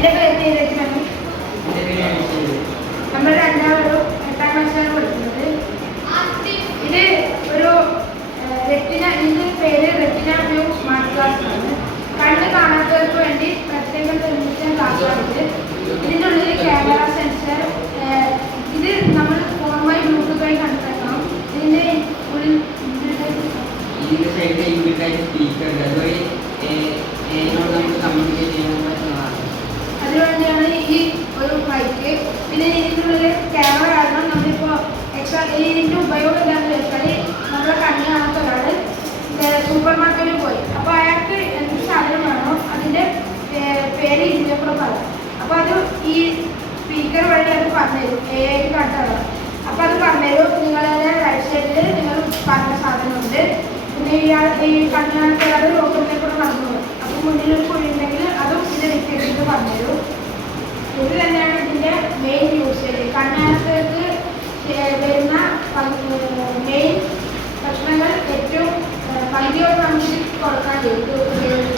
എൻ്റെ പേര് നീരജാണ്. നമ്മൾ രണ്ടാമതും 8ാം ക്ലാസ്സിലാണ് പഠിക്കുന്നത്. ഇത് ഒരു ഇതിൻ്റെ പേര് റെറ്റിന വ്യൂ സ്മാർട്ട് ക്ലാസ് ആണ്. കണ്ണ് കാണാത്തവർക്ക് വേണ്ടി പ്രത്യേകം നിർമ്മിച്ച ക്ലാസ്സാണിത്. ഇതിൻ്റെ ഉള്ളിൽ ക്യാമറ, സെൻസർ, ഇത് നമ്മൾ ഫോണുമായി ബ്ലൂടൂത്തായി കണ്ടെത്തണം. ഇതിൻ്റെ ഉള്ളിൽ അതുവേണ്ടിയാണ് ഈ ഒരു മൈക്ക്. പിന്നെ ഇതിനുള്ളിൽ ക്യാമറ കാരണം നമ്മളിപ്പോൾ ഇതിൻ്റെ ഉപയോഗം എന്താണെന്ന് വെച്ചാൽ നമ്മളെ കണ്ണ് കാണാത്ത ഒരാൾ സൂപ്പർ മാർക്കറ്റിൽ പോയി. അപ്പോൾ അയാൾക്ക് എന്ത് സാധനം വേണോ അതിൻ്റെ പേര് ഇതിനപ്പുറം പറയാം. അപ്പോൾ അത് ഈ സ്പീക്കർ വഴി അത് പറഞ്ഞുതരും. AI കണ്ടാണ്. അപ്പോൾ അത് പറഞ്ഞുതരും. നിങ്ങളുടെ റൈറ്റ് സൈഡിൽ നിങ്ങൾ പറഞ്ഞ സാധനമുണ്ട്. പിന്നെ ഈ കണ്ണ് കാണാത്ത ഒരാൾ റോഡിലേക്കൂടെ നടന്നു പോകും. അപ്പോൾ മുന്നിലൊരു കുഴി ഉണ്ടെങ്കിൽ അതും ഇതിൻ്റെ വ്യക്തിഗത പറഞ്ഞുതരും. ഇത് തന്നെയാണ് ഇതിൻ്റെ മെയിൻ യൂസേജ്. കണ്ണാനത്തേക്ക് വരുന്ന മെയിൻ പ്രശ്നങ്ങൾ ഏറ്റവും പകുതിയോട് നമുക്ക് കൊടുക്കാൻ കഴിയും.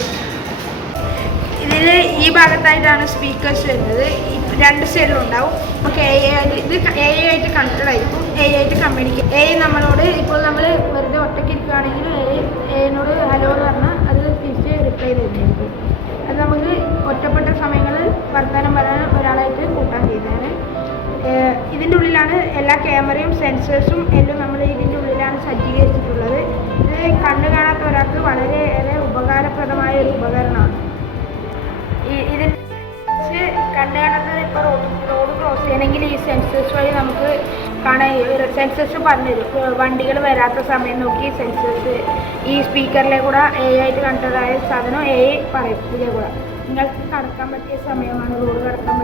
ഇതിൽ ഈ ഭാഗത്തായിട്ടാണ് സ്പീക്കേഴ്സ് വരുന്നത്. രണ്ട് സൈഡിലും ഉണ്ടാവും. നമുക്ക് ഇത് AI ആയിട്ട് കണക്റ്റഡ് ആയിരിക്കും. AI ആയിട്ട് കമ്മ്യൂണിക്കേറ്റ്. AI നമ്മളോട് ഇപ്പോൾ നമ്മൾ വെറുതെ ഒറ്റയ്ക്ക് ഇരിക്കുകയാണെങ്കിൽ AIനോട് ഹലോ എന്ന് പറഞ്ഞാൽ അത് തിരിച്ച് റിപ്ലൈ തരുന്നതായിരിക്കും. അത് നമുക്ക് ഒറ്റപ്പെട്ട സമയങ്ങളിൽ വർത്തമാനം പറയാൻ ഒരാളായിട്ട് കൂട്ടാൻ ചെയ്യുന്നതാണ്. ഇതിൻ്റെ ഉള്ളിലാണ് എല്ലാ ക്യാമറയും സെൻസേഴ്സും എല്ലാം നമ്മൾ ഇതിൻ്റെ ഉള്ളിലാണ് സജ്ജീകരിച്ചിട്ടുള്ളത്. ഇത് കണ്ണു കാണാത്ത ഒരാൾക്ക് വളരെയേറെ ഉപകാരപ്രദമായ ഒരു ഉപകരണമാണ്. ഇതിന് കണ്ണു കാണാത്തത് ഇപ്പോൾ റോഡ് ക്രോസ് ചെയ്യണമെങ്കിൽ ഈ സെൻസേഴ്സ് വഴി നമുക്ക് കാണാൻ സെൻസേഴ്സ് പറഞ്ഞുതരും. വണ്ടികൾ വരാത്ത സമയം നോക്കി സെൻസേഴ്സ് ഈ സ്പീക്കറിലെ കൂടെ AI ആയിട്ട് കണ്ടതായ സാധനം AI പറയും. ഇതിലെ കൂടെ നിങ്ങൾക്ക് കടക്കാൻ പറ്റിയ സമയമാണ്, റോഡ് കടക്കാൻ